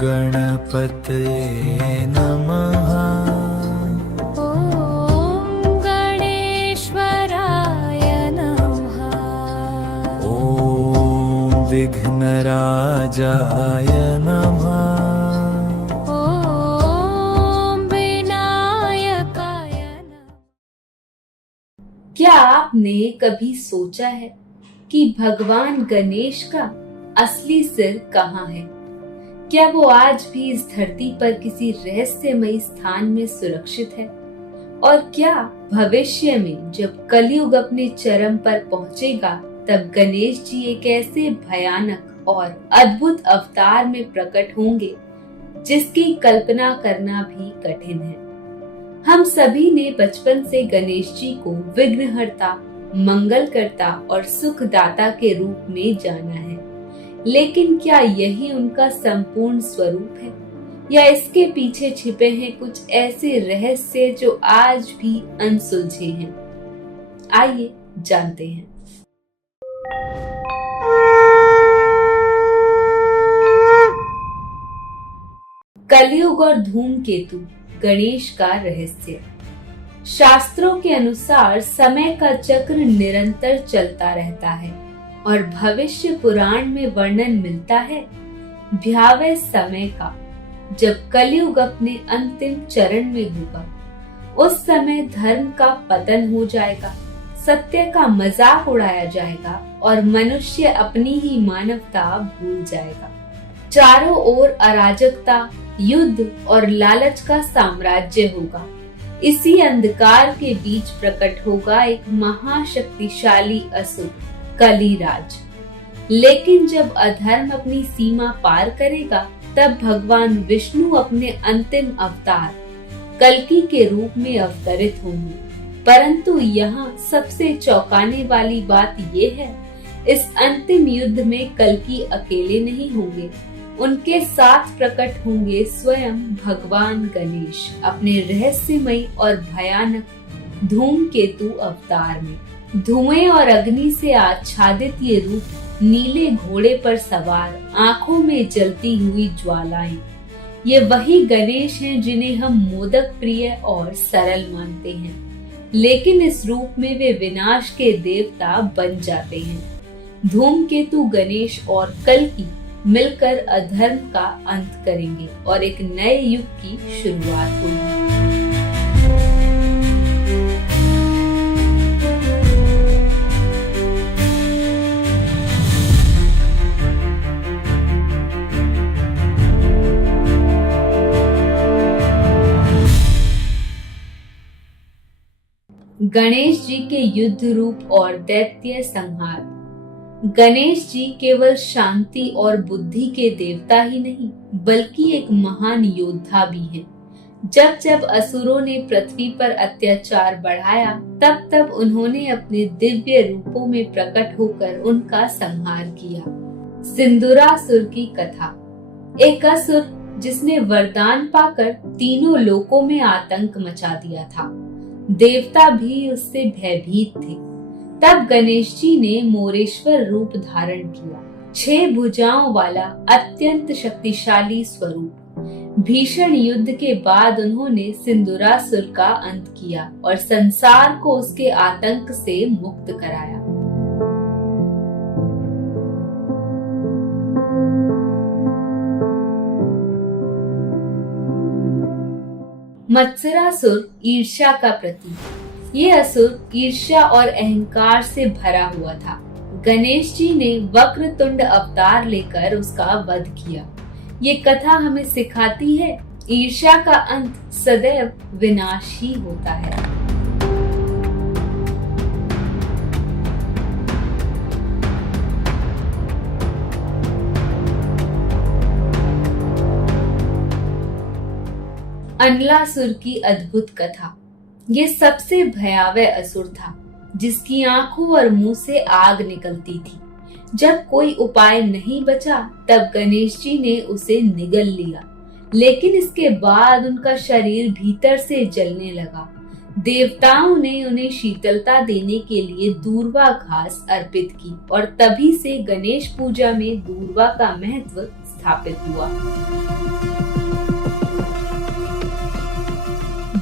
गणपतये नमः। ॐ गणेश्वराय नमः। ॐ विघ्नराजाय नमः। ॐ विनायकाय नमः। क्या आपने कभी सोचा है कि भगवान गणेश का असली सिर कहाँ है? क्या वो आज भी इस धरती पर किसी रहस्यमयी स्थान में सुरक्षित है? और क्या भविष्य में जब कलयुग अपने चरम पर पहुंचेगा तब गणेश जी एक ऐसे भयानक और अद्भुत अवतार में प्रकट होंगे जिसकी कल्पना करना भी कठिन है। हम सभी ने बचपन से गणेश जी को विघ्नहर्ता, मंगलकर्ता और सुखदाता के रूप में जाना है, लेकिन क्या यही उनका संपूर्ण स्वरूप है या इसके पीछे छिपे हैं कुछ ऐसे रहस्य जो आज भी अनसुलझे हैं? आइए जानते हैं। कलयुग और धूमकेतु, गणेश का रहस्य। शास्त्रों के अनुसार समय का चक्र निरंतर चलता रहता है और भविष्य पुराण में वर्णन मिलता है भयावह समय का, जब कलयुग अपने अंतिम चरण में होगा। उस समय धर्म का पतन हो जाएगा, सत्य का मजाक उड़ाया जाएगा और मनुष्य अपनी ही मानवता भूल जाएगा। चारों ओर अराजकता, युद्ध और लालच का साम्राज्य होगा। इसी अंधकार के बीच प्रकट होगा एक महाशक्तिशाली असुर, कलिराज। लेकिन जब अधर्म अपनी सीमा पार करेगा तब भगवान विष्णु अपने अंतिम अवतार कल्कि के रूप में अवतरित होंगे। परंतु यहाँ सबसे चौंकाने वाली बात ये है, इस अंतिम युद्ध में कल्कि अकेले नहीं होंगे, उनके साथ प्रकट होंगे स्वयं भगवान गणेश अपने रहस्यमयी और भयानक धूमकेतु अवतार में। धुएं और अग्नि से आच्छादित ये रूप, नीले घोड़े पर सवार, आंखों में जलती हुई ज्वालाएं, ये वही गणेश हैं जिन्हें हम मोदक प्रिय और सरल मानते हैं, लेकिन इस रूप में वे विनाश के देवता बन जाते हैं। धूमकेतु, गणेश और कल्कि मिलकर अधर्म का अंत करेंगे और एक नए युग की शुरुआत होगी। गणेश जी के युद्ध रूप और दैत्य संहार। गणेश जी केवल शांति और बुद्धि के देवता ही नहीं, बल्कि एक महान योद्धा भी हैं। जब जब असुरों ने पृथ्वी पर अत्याचार बढ़ाया, तब तब उन्होंने अपने दिव्य रूपों में प्रकट होकर उनका संहार किया। सिंदूरासुर की कथा। एक असुर जिसने वरदान पाकर तीनों लोकों में आतंक मचा दिया था। देवता भी उससे भयभीत थे। तब गणेश जी ने मोरेश्वर रूप धारण किया, 6 भुजाओं वाला अत्यंत शक्तिशाली स्वरूप। भीषण युद्ध के बाद उन्होंने सिंदूरासुर का अंत किया और संसार को उसके आतंक से मुक्त कराया। मत्सरासुर, ईर्ष्या का प्रतीक। ये असुर ईर्ष्या और अहंकार से भरा हुआ था। गणेश जी ने वक्रतुंड अवतार लेकर उसका वध किया। ये कथा हमें सिखाती है, ईर्ष्या का अंत सदैव विनाश ही होता है। अनलासुर की अद्भुत कथा। ये सबसे भयावह असुर था, जिसकी आंखों और मुंह से आग निकलती थी। जब कोई उपाय नहीं बचा, तब गणेश जी ने उसे निगल लिया, लेकिन इसके बाद उनका शरीर भीतर से जलने लगा। देवताओं ने उन्हें शीतलता देने के लिए दूर्वा घास अर्पित की और तभी से गणेश पूजा में दूर्वा का महत्व स्थापित हुआ।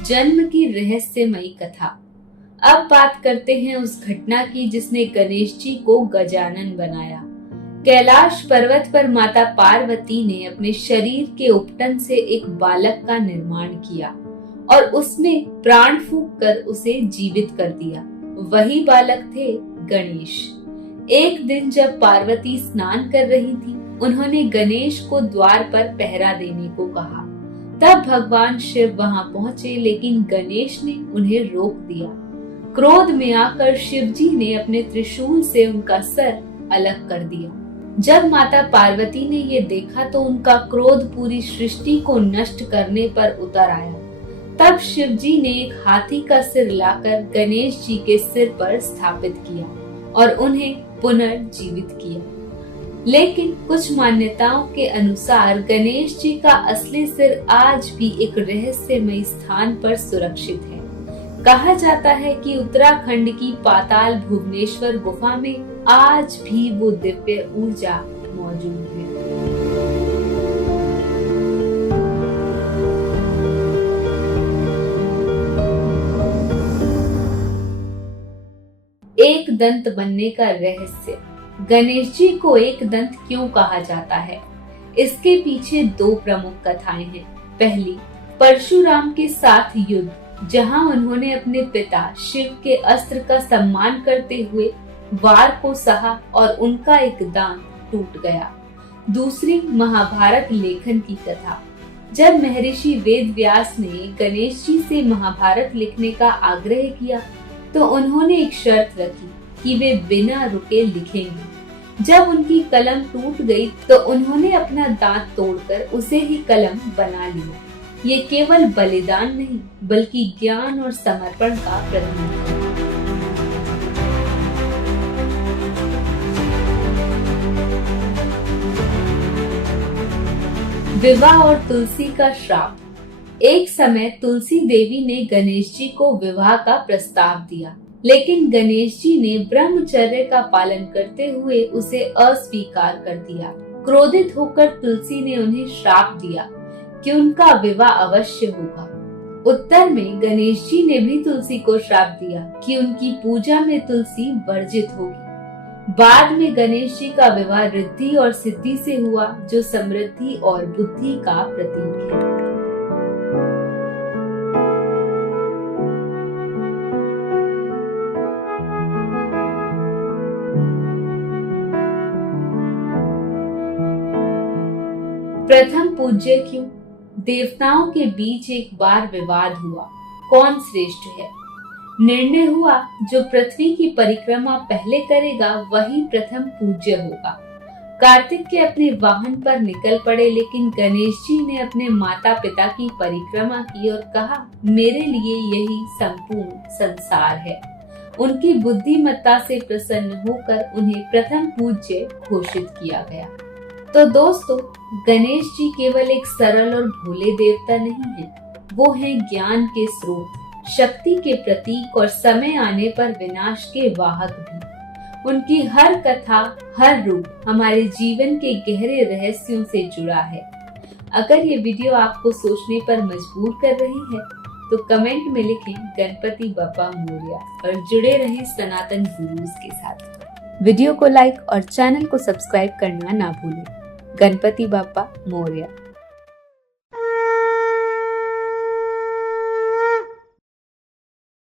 जन्म की रहस्यमयी कथा। अब बात करते हैं उस घटना की जिसने गणेश जी को गजानन बनाया। कैलाश पर्वत पर माता पार्वती ने अपने शरीर के उपटन से एक बालक का निर्माण किया और उसमें प्राण फूंक कर उसे जीवित कर दिया। वही बालक थे गणेश। एक दिन जब पार्वती स्नान कर रही थी, उन्होंने गणेश को द्वार पर पहरा देने को कहा। तब भगवान शिव वहां पहुंचे, लेकिन गणेश ने उन्हें रोक दिया। क्रोध में आकर शिव जी ने अपने त्रिशूल से उनका सर अलग कर दिया। जब माता पार्वती ने ये देखा तो उनका क्रोध पूरी सृष्टि को नष्ट करने पर उतर आया। तब शिव जी ने एक हाथी का सिर लाकर गणेश जी के सिर पर स्थापित किया और उन्हें पुनर्जीवित किया। लेकिन कुछ मान्यताओं के अनुसार गणेश जी का असली सिर आज भी एक रहस्यमय स्थान पर सुरक्षित है। कहा जाता है कि उत्तराखंड की पाताल भुवनेश्वर गुफा में आज भी वो दिव्य ऊर्जा मौजूद है। एक दंत बनने का रहस्य। गणेश जी को एक दंत क्यों कहा जाता है? इसके पीछे दो प्रमुख कथाएं हैं। पहली, परशुराम के साथ युद्ध, जहां उन्होंने अपने पिता शिव के अस्त्र का सम्मान करते हुए वार को सहा और उनका एक दांत टूट गया। दूसरी, महाभारत लेखन की कथा। जब महर्षि वेद व्यास ने गणेश जी से महाभारत लिखने का आग्रह किया तो उन्होंने एक शर्त रखी कि वे बिना रुके लिखेंगे। जब उनकी कलम टूट गई तो उन्होंने अपना दांत तोड़कर उसे ही कलम बना लिया। ये केवल बलिदान नहीं बल्कि ज्ञान और समर्पण का प्रतीक है। विवाह और तुलसी का श्राप। एक समय तुलसी देवी ने गणेश जी को विवाह का प्रस्ताव दिया, लेकिन गणेश जी ने ब्रह्मचर्य का पालन करते हुए उसे अस्वीकार कर दिया। क्रोधित होकर तुलसी ने उन्हें श्राप दिया कि उनका विवाह अवश्य होगा। उत्तर में गणेश जी ने भी तुलसी को श्राप दिया कि उनकी पूजा में तुलसी वर्जित होगी। बाद में गणेश जी का विवाह रिद्धि और सिद्धि से हुआ, जो समृद्धि और बुद्धि का प्रतीक है। प्रथम पूज्य क्यों? देवताओं के बीच एक बार विवाद हुआ, कौन श्रेष्ठ है। निर्णय हुआ जो पृथ्वी की परिक्रमा पहले करेगा वही प्रथम पूज्य होगा। कार्तिकेय अपने वाहन पर निकल पड़े, लेकिन गणेश जी ने अपने माता पिता की परिक्रमा की और कहा, मेरे लिए यही संपूर्ण संसार है। उनकी बुद्धिमत्ता से प्रसन्न होकर उन्हें प्रथम पूज्य घोषित किया गया। तो दोस्तों, गणेश जी केवल एक सरल और भोले देवता नहीं है, वो हैं ज्ञान के स्रोत, शक्ति के प्रतीक और समय आने पर विनाश के वाहक भी। उनकी हर कथा, हर रूप हमारे जीवन के गहरे रहस्यों से जुड़ा है। अगर ये वीडियो आपको सोचने पर मजबूर कर रही है तो कमेंट में लिखें गणपति बप्पा मोरया और जुड़े रहें सनातन गुरुज के साथ। वीडियो को लाइक और चैनल को सब्सक्राइब करना ना भूलें। गणपति बप्पा मोरया।